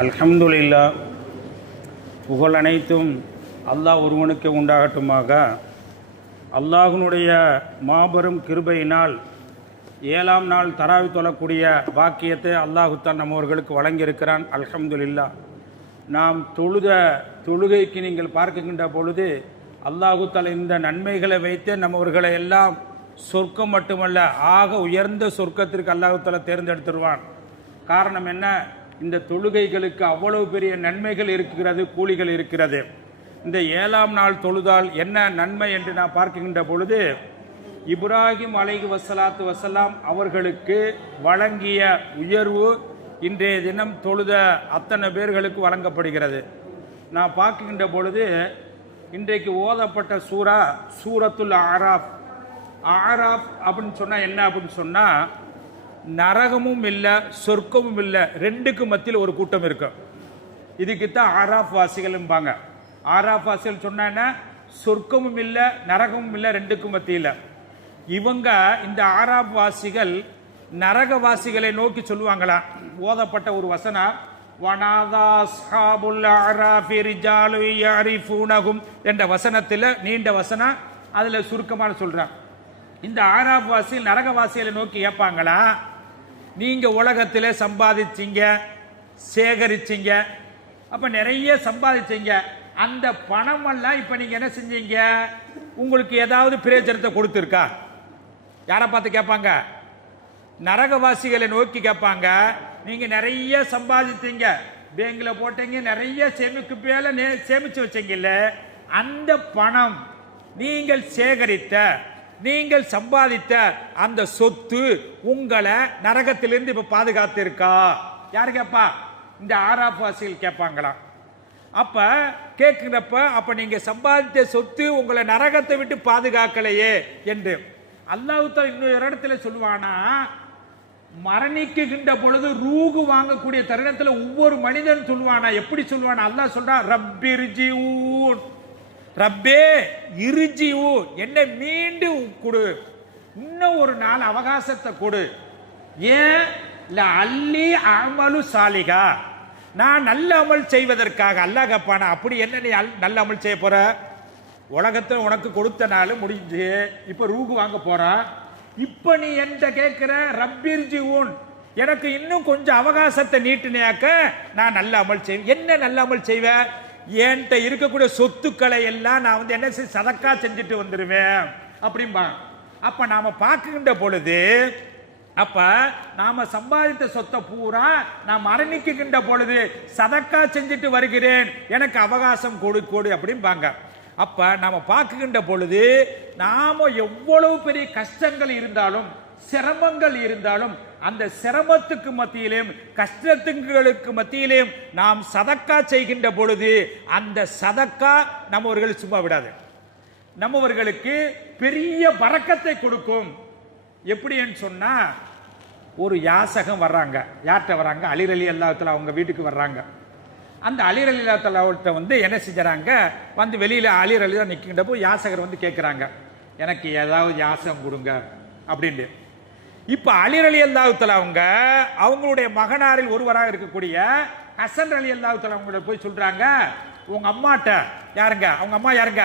அல்ஹம்துலில்லா, புகழ் அனைத்தும் அல்லாஹ் ஒருவனுக்கு உண்டாகட்டுமாக. அல்லாஹ்வினுடைய மாபெரும் கிருபையினால் 7ஆம் நாள் தராவி தொழக்கூடிய பாக்கியத்தை அல்லாஹுத்தான் நம்மவர்களுக்கு வழங்கியிருக்கிறான். அல்ஹம்துலில்லா. நாம் தொழுகைக்கு நீங்கள் பார்க்கின்ற பொழுது அல்லாஹுத்தால் இந்த நன்மைகளை வைத்து நம்மவர்களை எல்லாம் சொர்க்கம் மட்டுமல்ல ஆக உயர்ந்த சொர்க்கத்திற்கு அல்லாஹுத்தாலா தேர்ந்தெடுத்துருவான். காரணம் என்ன? இந்த தொழுகைகளுக்கு அவ்வளவு பெரிய நன்மைகள் இருக்கிறது, கூலிகள் இருக்கிறது. இந்த 7ஆம் நாள் தொழுதால் என்ன நன்மை என்று நான் பார்க்கின்ற பொழுது, இப்ராஹிம் அலைஹி வஸ்ஸலாத்து வஸ்ஸலாம் அவர்களுக்கு வழங்கிய உயர்வு இன்றைய தினம் தொழுத அத்தனை பேர்களுக்கு வழங்கப்படுகிறது. நான் பார்க்கின்ற பொழுது இன்றைக்கு ஓதப்பட்ட சூரத்துல் ஆராஃப். ஆராஃப் அப்படின்னு சொன்னால் என்ன அப்படின்னு சொன்னால், நரகமும் இல்லை சொர்க்கமும் இல்லை, ரெண்டுக்கு மத்தியில் ஒரு கூட்டம் இருக்கு. இதுக்குத்தான் ஆராஃப் வாசிகள்பாங்க. ஆராஃப் வாசிகள் சொன்னா சொர்க்கமும் இல்லை நரகமும் இல்லை, ரெண்டுக்கும் மத்தியில். இவங்க இந்த ஆராஃப் வாசிகள் நரகவாசிகளை நோக்கி சொல்லுவாங்களா. ஓதப்பட்ட ஒரு வசனம், வனாதா அஸ்ஹாபுல் அராஃபி ரிஜாலு யஅரிஃபூனஹும் என்ற வசனத்தில் நீண்ட வசனம், அதில் சுருக்கமான சொல்றான். இந்த ஆராஃப் வாசிகள் நரகவாசிகளை நோக்கி கேட்பாங்களா, நீங்க உலகத்தில் சம்பாதிச்சீங்க, சேகரிச்சீங்க, அப்ப நிறைய சம்பாதிச்சீங்க, அந்த பணமெல்லாம் இப்ப நீங்க என்ன செஞ்சீங்க, உங்களுக்கு ஏதாவது பிரயோஜனத்தை கொடுத்துருக்கா? யாரை பார்த்து கேட்பாங்க? நரகவாசிகளை நோக்கி கேட்பாங்க. நீங்க நிறைய சம்பாதித்தீங்க, பேங்க்ல போட்டீங்க, நிறைய சேமிச்சு வச்சீங்கல்ல, அந்த பணம் நீங்கள் சேகரித்த, நீங்கள் சம்பாதித்த அந்த சொத்து உங்களை நரகத்திலிருந்து இப்ப பாதுகாத்து இருக்கா? யாரு கேட்பா? இந்த ஆராஃப் வாசிகள் கேட்பாங்களாம். அப்ப கேட்கிறப்ப, அப்ப நீங்க சம்பாதித்த சொத்து உங்களை நரகத்தை விட்டு பாதுகாக்கலையே என்று அல்லாஹ் தஆலா இன்னொரு இடத்துல சொல்லுவானா, மரணிக்குகின்ற பொழுது ரூகு வாங்கக்கூடிய தருணத்தில் ஒவ்வொரு மனிதன் சொல்லுவானா. எப்படி சொல்லுவானா? அல்லாஹ் சொல்றான், ரப்பிர்ஜிஊன், ரப்பே இருஜிவு, என்னை மீண்டும் கொடு, இன்னும் ஒரு நாள் அவகாசத்தை கொடு. ஏன்? அல்லி அமலு சாலிகா, நான் நல்ல அமல் செய்வதற்காக. அல்லாஹ் கேட்பானா, அப்படி என்ன நீ நல்ல அமல் செய்ய போற? உலகத்தில் உனக்கு கொடுத்த நாள் முடிஞ்சு, இப்ப ரூகு வாங்க போற, இப்ப நீ என்கிட்ட கேட்கிற ரப்பிர்ஜிஊன், எனக்கு இன்னும் கொஞ்சம் அவகாசத்தை நீட்டினாக்க நான் நல்ல அமல் செய்வேன். என்ன நல்ல அமல் செய்வேன்? என்கிட்ட இருக்கக்கூடிய சொத்துக்களை எல்லாம் நான் என்ன சதக்கா செஞ்சுட்டு வந்துடுவேன் அப்படின்பா. அப்ப நாம பார்க்கின்ற பொழுது, அப்ப நாம சம்பாதித்த சொத்தை பூரா நான் மரணிக்குகின்ற பொழுது சதக்கா செஞ்சுட்டு வருகிறேன், எனக்கு அவகாசம் கொடு அப்படிம்பாங்க. அப்ப நாம பார்க்கின்ற பொழுது நாம எவ்வளவு பெரிய கஷ்டங்கள் இருந்தாலும், சிரமங்கள் இருந்தாலும், அந்த சிரமத்துக்கு மத்தியிலும் கஷ்டத்துங்களுக்கு மத்தியிலும் நாம் சதக்கா செய்கின்ற பொழுது அந்த சதக்கா நம்மவர்கள் சும்மா விடாது, நம்மவர்களுக்கு பெரிய பரக்கத்தை கொடுக்கும். எப்படின்னு சொன்னா, ஒரு யாசகம் வர்றாங்க. யார்கிட்ட வர்றாங்க? அலி ரலியல்லாஹு தஆலா அவங்க வீட்டுக்கு வர்றாங்க. அந்த அலி ரலியல்லாஹு தஆலா வந்து என்ன செஞ்சாங்க, வந்து வெளியில அலி ரலியல்லாஹு நிற்கின்றப்போ யாசகர் வந்து கேட்கிறாங்க, எனக்கு ஏதாவது யாசகம் கொடுங்க அப்படின்னு. இப்ப அலி ரலியல்லாஹு தஆலா அவங்களுடைய மகனாரில் ஒருவராக இருக்கக்கூடிய ஹசன் ரலியல்லாஹு தஆலா அவங்கள போய் சொல்றாங்க, உங்க அம்மாட்ட யாருங்க, அவங்க அம்மா யாருங்க,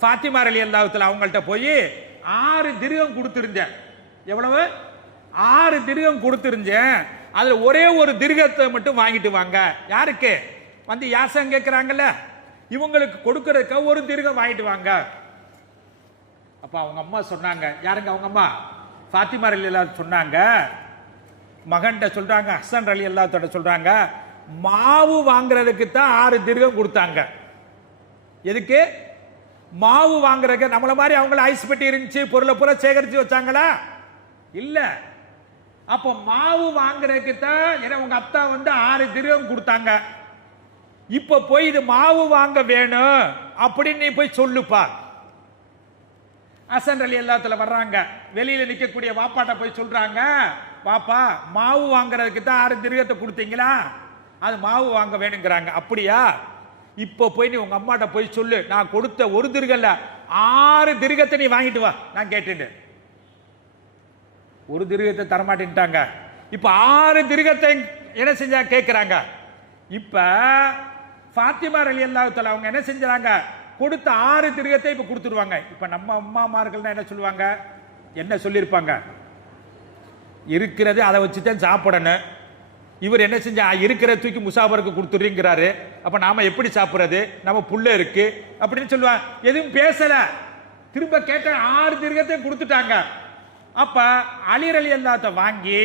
ஃபாத்திமா ரலியல்லாஹு தஆலா அவங்கள்ட்ட போய் 6 திர்ஹம் கொடுத்திருந்தேன். எவ்வளவு? 6 திர்ஹம் கொடுத்திருந்தேன். அதுல ஒரே ஒரு திர்ஹத்தை மட்டும் வாங்கிட்டு வாங்க. யாருக்கு? வந்து யாசகம் கேட்கிறாங்கல்ல, இவங்களுக்கு கொடுக்கறதுக்கு ஒரு திர்ஹம் வாங்கிட்டு வாங்க. அப்ப அவங்க அம்மா சொன்னாங்க, யாருங்க அவங்க அம்மா? ஃபாத்திமா ரலியல்லாஹு சொன்னாங்க, மகன்கிட்ட சொல்றாங்க, ஹசன் ரலியல்லாஹு சொல்றாங்க, மாவு வாங்குறதுக்கு தான் 6 திர்ஹம் கொடுத்தாங்க. எதுக்கு? மாவு வாங்குறதுக்கு. நம்மள மாதிரி அவங்கள ஐஸ் பெட்டி இருந்துச்சு, பொருளை பூரா சேகரிச்சு வச்சாங்களா? இல்ல. அப்ப மாவு வாங்குறதுக்கு தான் ஏன்னா உங்க அத்தா வந்து 6 திர்ஹம் கொடுத்தாங்க. இப்ப போய் இது மாவு வாங்க வேணும் அப்படின்னு நீ போய் சொல்லுப்பா. ஹசன் ரலியல்லாஹு தஆலா வர்றாங்க, வெளியில நிக்கக்கூடிய வாப்பாட்ட போய் சொல்றாங்க, வாப்பா மாவு வாங்குறதுக்கு தான் 6 திர்ஹத்தை கொடுத்தீங்களா, அது மாவு வாங்க வேணுங்கிறாங்க. அப்படியா? இப்ப போய் நீ உங்க அம்மாட்ட போய் சொல்லு, நான் கொடுத்த ஒரு திர்ஹம் 6 திர்ஹத்தை நீ வாங்கிட்டு வா நான் கேட்டுட்டு. ஒரு திர்ஹத்தை தரமாட்டேன்ட்டாங்க. இப்ப 6 திர்ஹத்தை என்ன செஞ்சா கேட்கிறாங்க. இப்ப ஃபாத்திமா ரலியல்லாஹு தஆலா அவங்க என்ன செஞ்சாங்க, கொடுத்த 6 திருகத்தை இப்ப கொடுத்துருவாங்க. இப்ப நம்ம அம்மாமார்கள் என்ன சொல்லுவாங்க, என்ன சொல்லியிருப்பாங்க, இருக்கிறது அதை வச்சுதான் சாப்பிடணும். இவர் என்ன செஞ்சா, இருக்கிற தூக்கி முசாபருக்கு கொடுத்துறீங்கிறாரு. அப்ப நாம எப்படி சாப்பிடுறது, நம்ம புள்ள இருக்கு அப்படின்னு சொல்லுவாங்க. எதுவும் பேசல, திரும்ப கேட்ட 6 திருகத்தை கொடுத்துட்டாங்க. அப்ப அலி ரலியல்லாஹு வாங்கி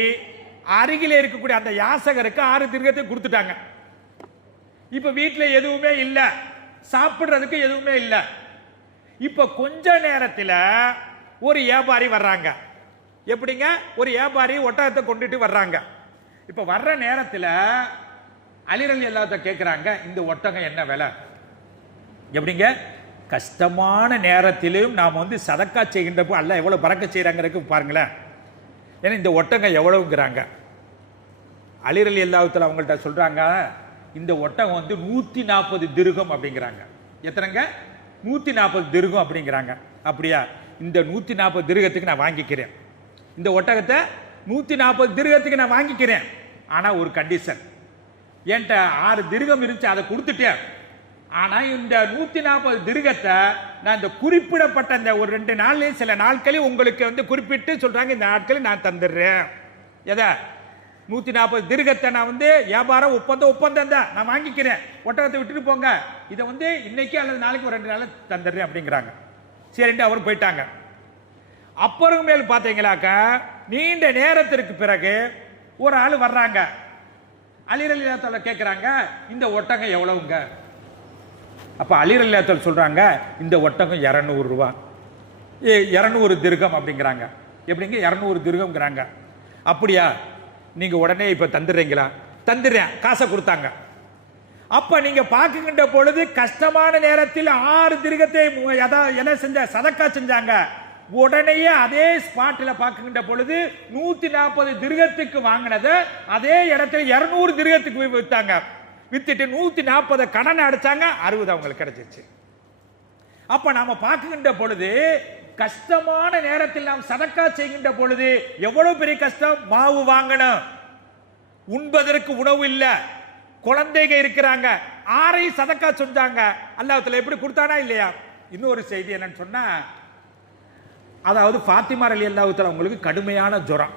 அருகில இருக்கக்கூடிய அந்த யாசகருக்கு 6 திருகத்தை கொடுத்துட்டாங்க. இப்ப வீட்டுல எதுவுமே இல்ல, சாப்பிடுறதுக்கு எதுவுமே இல்ல. இப்ப கொஞ்ச நேரத்தில் ஒரு வியாபாரி வர்றாங்க. எப்படிங்க, ஒரு வியாபாரி ஒட்டகத்தை கொண்டுட்டு வர்றாங்க. இப்ப வர்ற நேரத்தில் அலி ரலியல்லாஹு கேட்கிறாங்க, இந்த ஒட்டகம் என்ன விலை? எப்படிங்க, கஷ்டமான நேரத்திலும் நாம் வந்து சதக்கா செய்கின்றப்போ அல்லாஹ் எவ்வளவு பரக்கத் செய்றாங்கறதுக்கு பாருங்களேன். ஏன்னா இந்த ஒட்டகம் எவ்வளவுங்கிறாங்க. அலி ரலியல்லாஹு தஆலா அவங்கள்ட்ட சொல்றாங்க, இந்த ஒட்டகம் வந்து 140 திர்ஹம் அப்படிங்கிறாங்க. எத்தனைங்க, 140 திர்ஹம் அப்படிங்கிறாங்க. அப்படியா, இந்த 140 திர்ஹத்துக்கு நான் வாங்கிக்கிறேன். இந்த ஒட்டகத்தை 140 திர்ஹத்துக்கு நான் வாங்கிக்கிறேன். ஆனா ஒரு கண்டிஷன், என்கிட்ட 6 திர்ஹம் இருந்துச்சு, அதை கொடுத்துட்டேன். ஆனா இந்த 140 திர்ஹத்தை நான் இந்த குறிப்பிடப்பட்ட இந்த ஒரு 2 நாள்லயும் சில நாட்களில் உங்களுக்கு வந்து குறிப்பிட்டு சொல்றாங்க, இந்த நாட்களில் நான் தந்துடுறேன். எதை, 140 திர்ஹத்தை நான் வந்து வியாபாரம் ஒப்பந்தம் தான், நான் வாங்கிக்கிறேன். ஒட்டகத்தை விட்டுட்டு போங்க, இதை வந்து இன்னைக்கு அல்லது நாளைக்கு ஒரு 2 நாள் தந்துடுறேன் அப்படிங்கிறாங்க. சரின்ட்டு அவர் போயிட்டாங்க. அப்புறம் மேல் பார்த்தீங்களாக்கா, நீண்ட நேரத்திற்கு பிறகு ஒரு ஆள் வர்றாங்க. அலி ரலியல்லாஹு தஆலா கேட்கிறாங்க, இந்த ஒட்டகம் எவ்வளவுங்க? அப்ப அலி ரலியல்லாஹு தஆலா சொல்றாங்க, இந்த ஒட்டகம் 200 ரூபாய், 200 திர்ஹம் அப்படிங்கிறாங்க. எப்படிங்க 200 திர்ஹம்ங்கிறாங்க. அப்படியா, நீங்க உடனே இப்ப தந்துடுறீங்களா? தந்துடுறேன், காசை கொடுத்தாங்க. அப்ப நீங்க பார்க்கின்ற பொழுது கஷ்டமான நேரத்தில் 6 திர்ஹத்தை என்ன செஞ்ச, சதக்கா செஞ்சாங்க. உடனேயே அதே ஸ்பாட்டில் பார்க்கின்ற பொழுது 140 திர்ஹத்துக்கு வாங்கினதை அதே இடத்துல 200 திர்ஹத்துக்கு வித்தாங்க. வித்துட்டு 140 கடனை அடைச்சாங்க, 60 அவங்களுக்கு கிடைச்சிருச்சு. அப்ப நாம பார்க்கின்ற பொழுது கஷ்டமான நேரத்தில் நாம் சதக்கா செய்கின்ற பொழுது எவ்வளவு பெரிய கஷ்டம். மாவு வாங்கணும், உண்பதற்கு உணவு இல்ல, குழந்தைங்க இருக்கிறாங்க, 6 சதக்கா செஞ்சாங்க. அல்லாஹ் தஆலா எப்படி கொடுத்தானா இல்லையா? இன்னொரு செய்தி என்னன்னு சொன்னா, அதாவது ஃபாத்திமா ரலியல்லாஹு தஆலா உங்களுக்கு கடுமையான ஜுரம்.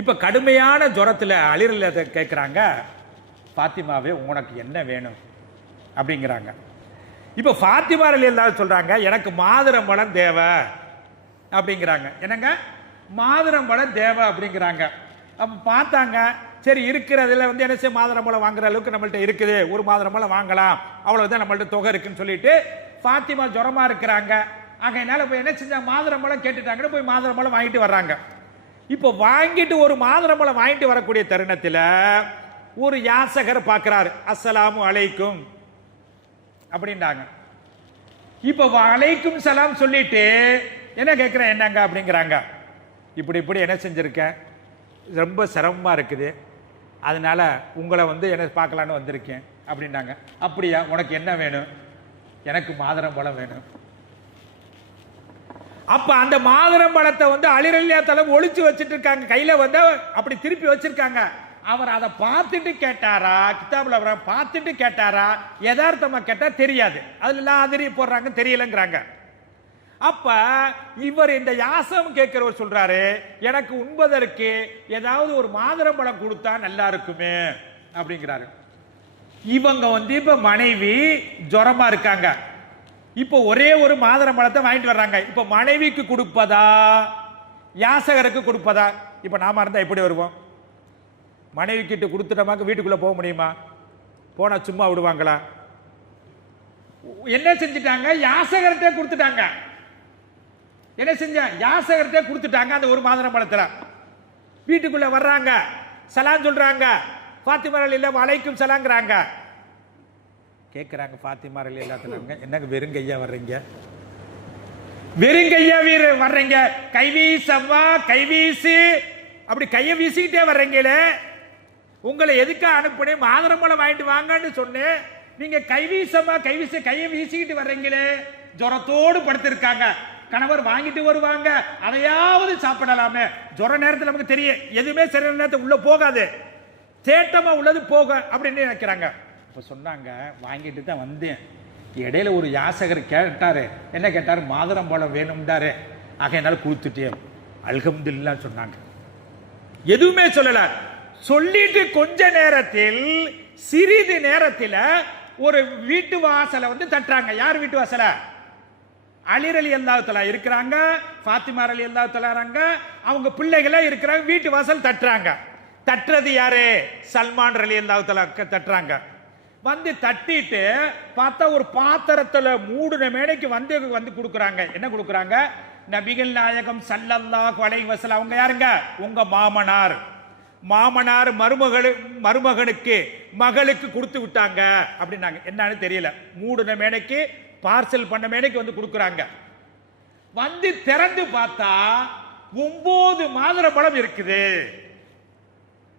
இப்ப கடுமையான ஜுரத்துல அலி ரலியல்லாஹு கேட்கிறாங்க, ஃபாத்திமாவே உனக்கு என்ன வேணும் அப்படிங்கிறாங்க. இப்ப ஃபாத்திமா ரலியல்லாஹு சொல்றாங்க, எனக்கு மாதுளம்பழம் தேவை அப்படிங்கிறாங்க. என்னங்க, மாதுளம்பழம் தேவை அப்படிங்கிறாங்க. அப்ப பார்த்தாங்க, சரி இருக்கிறதுல வந்து என்ன செய்ய, மாதுளம்பழம் வாங்குற அளவுக்கு நம்மள்ட்ட இருக்குது, ஒரு மாதுளம்பழம் வாங்கலாம், அவ்வளவுதான் நம்மள்ட்ட தொகை இருக்குன்னு சொல்லிட்டு ஃபாத்திமா ஜுரமா இருக்கிறாங்க. ஆகையினால போய் என்ன செஞ்சா, மாதுளம்பழம் கேட்டுட்டாங்கன்னு போய் மாதுளம்பழம் வாங்கிட்டு வர்றாங்க. இப்ப வாங்கிட்டு ஒரு மாதுளம்பழம் வாங்கிட்டு வரக்கூடிய தருணத்தில் ஒரு யாசகர் பார்க்கிறார், அஸ்ஸலாமு அலைக்கும் அப்படின்றாங்க. இப்ப அலைக்கும் சலாம் சொல்லிட்டு என்ன கேட்கிறேன், என்னங்க அப்படிங்கிறாங்க. இப்படி என்ன செஞ்சிருக்கேன், ரொம்ப சிரமமா இருக்குது, அதனால உங்களை வந்து என்ன பார்க்கலான்னு வந்திருக்கேன் அப்படின்னாங்க. அப்படியா, உனக்கு என்ன வேணும்? எனக்கு மாதுளம்பழம் வேணும். அப்ப அந்த மாதுளம்பழத்தை வந்து அலி ரலியல்லாஹு தஆலா ஒளிச்சு வச்சிட்டு இருக்காங்க, கையில வந்து அப்படி திருப்பி வச்சிருக்காங்க. அவர் அதை பார்த்துட்டு கேட்டாரா, கிதாபுல அவரை பார்த்துட்டு கேட்டாரா, யதார்த்தமா கேட்டா தெரியாது, அதுல ஆதிரி போடுறாங்க தெரியலங்கிறாங்க. அப்ப இவர் இந்த யாசம் கேட்கிறவர் சொல்றாரு, எனக்கு உண்பதற்கு ஏதாவது ஒரு மாதுளம்பழம் கொடுத்தா நல்லா இருக்குமே அப்படிங்கிறாரு. இவங்க வந்து இப்ப மனைவி ஜுரமா இருக்காங்க. இப்ப ஒரே ஒரு மாதுளம்பழத்தை வாங்கிட்டு வர்றாங்க. இப்ப மனைவிக்கு கொடுப்பதா யாசகருக்கு கொடுப்பதா? இப்ப நாம இருந்தா எப்படி வருவோம்? மனைவி கிட்ட கொடுத்துட்டோமாக்க வீட்டுக்குள்ள போக முடியுமா? போனா சும்மா விடுவாங்களா? என்ன செஞ்சிட்டாங்க, யாசகர்கிட்ட கொடுத்துட்டாங்க. என்ன செஞ்ச, யாசகர்கிட்ட கொடுத்துட்டாங்க. அந்த ஒரு மாதுளம்பழத்துல வீட்டுக்குள்ள வர்றாங்க, சலாம் சொல்றாங்க, ஃபாத்திமா ரலியல்லாஹு அலைக்கும் சலாம்ங்கறாங்க. கேக்குறாங்க ஃபாத்திமா ரலியல்லாஹு அன்ஹா, என்னங்க வெறுங்கையா வர்றீங்க? வெறுங்கையா வர்றீங்க, கைவீசம்மா கைவீசு அப்படி கையை வீசிக்கிட்டே வர்றீங்களே, உங்களை எதுக்கா அனுப்புனேன், மாதுளம்பழம் வாங்கிட்டு வாங்கன்னு சொன்னேன், நீங்க கைவீசம்மா கைவீசு கையை வீசிக்கிட்டு வர்றீங்களே. ஜுரத்தோடு படுத்திருக்காங்க, கணவர் வாங்கிட்டு வருவாங்க, அதையாவது சாப்பிடலாமே. ஜுர நேரத்தில் நமக்கு தெரியும் எதுவுமே சரியான நேரத்தில் உள்ள போகாது. தேட்டமா உள்ளது போக அப்படின்னு நினைக்கிறாங்க. இப்ப சொன்னாங்க, வாங்கிட்டு தான் வந்தேன். இடையில ஒரு யாசகர் கேட்டாரு. என்ன கேட்டாரு? மாதுளம்பழம் வேணும்டாரு. ஆகையினால கொடுத்துட்டேன். அல்ஹம்துலில்லாஹ் சொன்னாங்க. எதுவுமே சொல்லல. சொல்லிட்டு கொஞ்ச நேரத்தில், சிறிது நேரத்தில் ஒரு வீட்டு வாசலை வந்து தட்டுறாங்க. யார் வீட்டு வாசல? அலி ரலியல்லாஹு தஆலா இருக்கிறாங்க, ஃபாத்திமா ரலியல்லாஹு தஆலா அவங்க பிள்ளைகளே இருக்கிறாங்க. வீட்டு வாசல் தட்டுறாங்க. தட்டுறது யாரு? சல்மான் ரலியல்லாஹு தஆலா தட்டுறாங்க. வந்து தட்டிட்டு பார்த்தா ஒரு பாத்திரத்துல மூடுன மேடைக்கு வந்து வந்து கொடுக்குறாங்க. என்ன கொடுக்குறாங்க? நபிகள் நாயகம் ஸல்லல்லாஹு அலைஹி வஸல்லம். அவங்க யாருங்க? உங்க மாமனார். மாமனார் மருமகனுக்கு மகளுக்கு கொடுத்து விட்டாங்க அப்படின்னாங்க. என்னன்னு தெரியல. மூடுன மேடைக்கு, பார்சல் பண்ண மேடைக்கு வந்து கொடுக்குறாங்க. வந்து திறந்து பார்த்தா 9 மாதுளம்பழம் இருக்குது.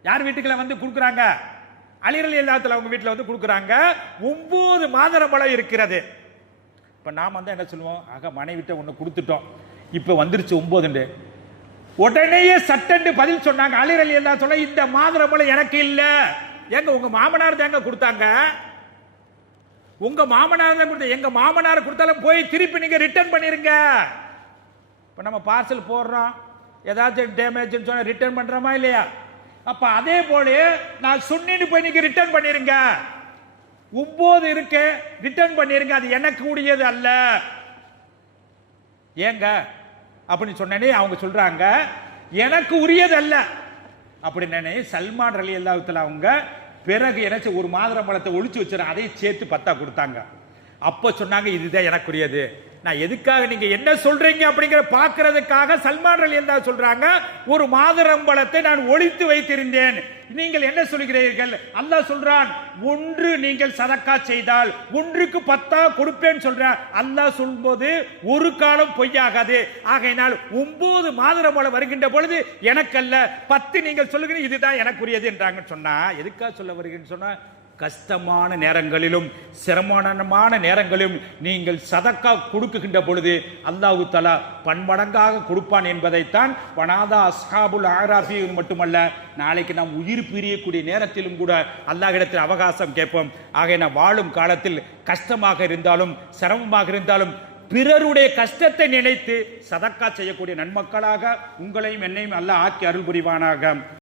யார் வீட்டுக்குள்ள வந்து கொடுக்குறாங்க? அலி ரலியல்லாஹு தஆலா அவங்க வீட்டுல வந்து கொடுக்குறாங்க. 9 மாதுளம்பழம் இருக்கிறது. இப்ப நாம வந்து என்ன சொல்லுவோம்? ஆக மனைவிட்ட ஒண்ணு கொடுத்துட்டோம், இப்ப வந்துருச்சு 9. உடனேயே சட்டென்று பதில் சொன்னாங்க. அலி ரலியல்லாஹு தஆலா, இந்த மாதுளம்பழம் எனக்கு இல்ல. எங்க உங்க மாமனார் தாங்க கொடுத்தாங்க. உங்க மாமனார் தான் கொடுத்த. எங்க மாமனார் கொடுத்தாலும் போய் திருப்பி நீங்க ரிட்டர்ன் பண்ணிருங்க. இப்ப நம்ம பார்சல் போடுறோம், ஏதாச்சும் டேமேஜ் சொன்னா ரிட்டர்ன் பண்றோமா இல்லையா? அப்ப அதே போல நான் சொன்னேன்னு போய் நீங்க ரிட்டர்ன் பண்ணிருங்க. 9 இருக்கு, ரிட்டர்ன் பண்ணிருங்க. அது எனக்கு உரியது அல்ல. ஏங்க அப்படின்னு சொன்னே அவங்க சொல்றாங்க, எனக்கு உரியது அல்ல அப்படின்னு. சல்மான் ரலியல்லாஹு தஆலா அவங்க பிறகு எனக்கு ஒரு மாதுளம்பழத்தை ஒளிச்சு வச்சிருக்காங்க, அதை சேர்த்து 10 கொடுத்தாங்க. அப்ப சொன்னாங்க, இதுதான் எனக்குரியது. நான் எதுக்காக நீங்க என்ன சொல்றீங்க அப்படிங்கிற பாக்குறதுக்காக சல்மான் ரலியல்லாஹு சொல்றாங்க, ஒரு மாதுளம்பழத்தை நான் ஒளித்து வைத்திருந்தேன். நீங்கள் என்ன சொல்கிறீர்கள்? அல்லாஹ் சொல்றான், ஒன்று நீங்கள் சதக்கா செய்தால் 1க்கு 10 கொடுப்பேன்னு சொல்ற. அல்லாஹ் சொல்லும்போது ஒரு காலம் பொய்யாகாது. ஆகையினால் 9 மாதுளம்பழம் வருகின்ற பொழுது எனக்கல்ல, 10 நீங்கள் சொல்லுங்க, இதுதான் எனக்குரியது என்றாங்க. சொன்னா எதுக்காக சொல்ல வருகிறேன்னு சொன்னா, கஷ்டமான நேரங்களிலும் சிரமமான நேரங்களிலும் நீங்கள் சதக்கா கொடுக்குகின்ற பொழுது அல்லாஹ் தஆலா பன்மடங்காக கொடுப்பான் என்பதைத்தான் வனாதா அஸ்ஹாபுல் ஆராஃபி மட்டுமல்ல, நாளைக்கு நாம் உயிர் பிரியக்கூடிய நேரத்திலும் கூட அல்லாஹ்விடத்தில் அவகாசம் கேட்போம். ஆக நான் வாழும் காலத்தில் கஷ்டமாக இருந்தாலும் சிரமமாக இருந்தாலும் பிறருடைய கஷ்டத்தை நினைத்து சதக்கா செய்யக்கூடிய நன்மக்களாக உங்களையும் என்னையும் அல்லாஹ் ஆக்கி அருள் புரிவானாக.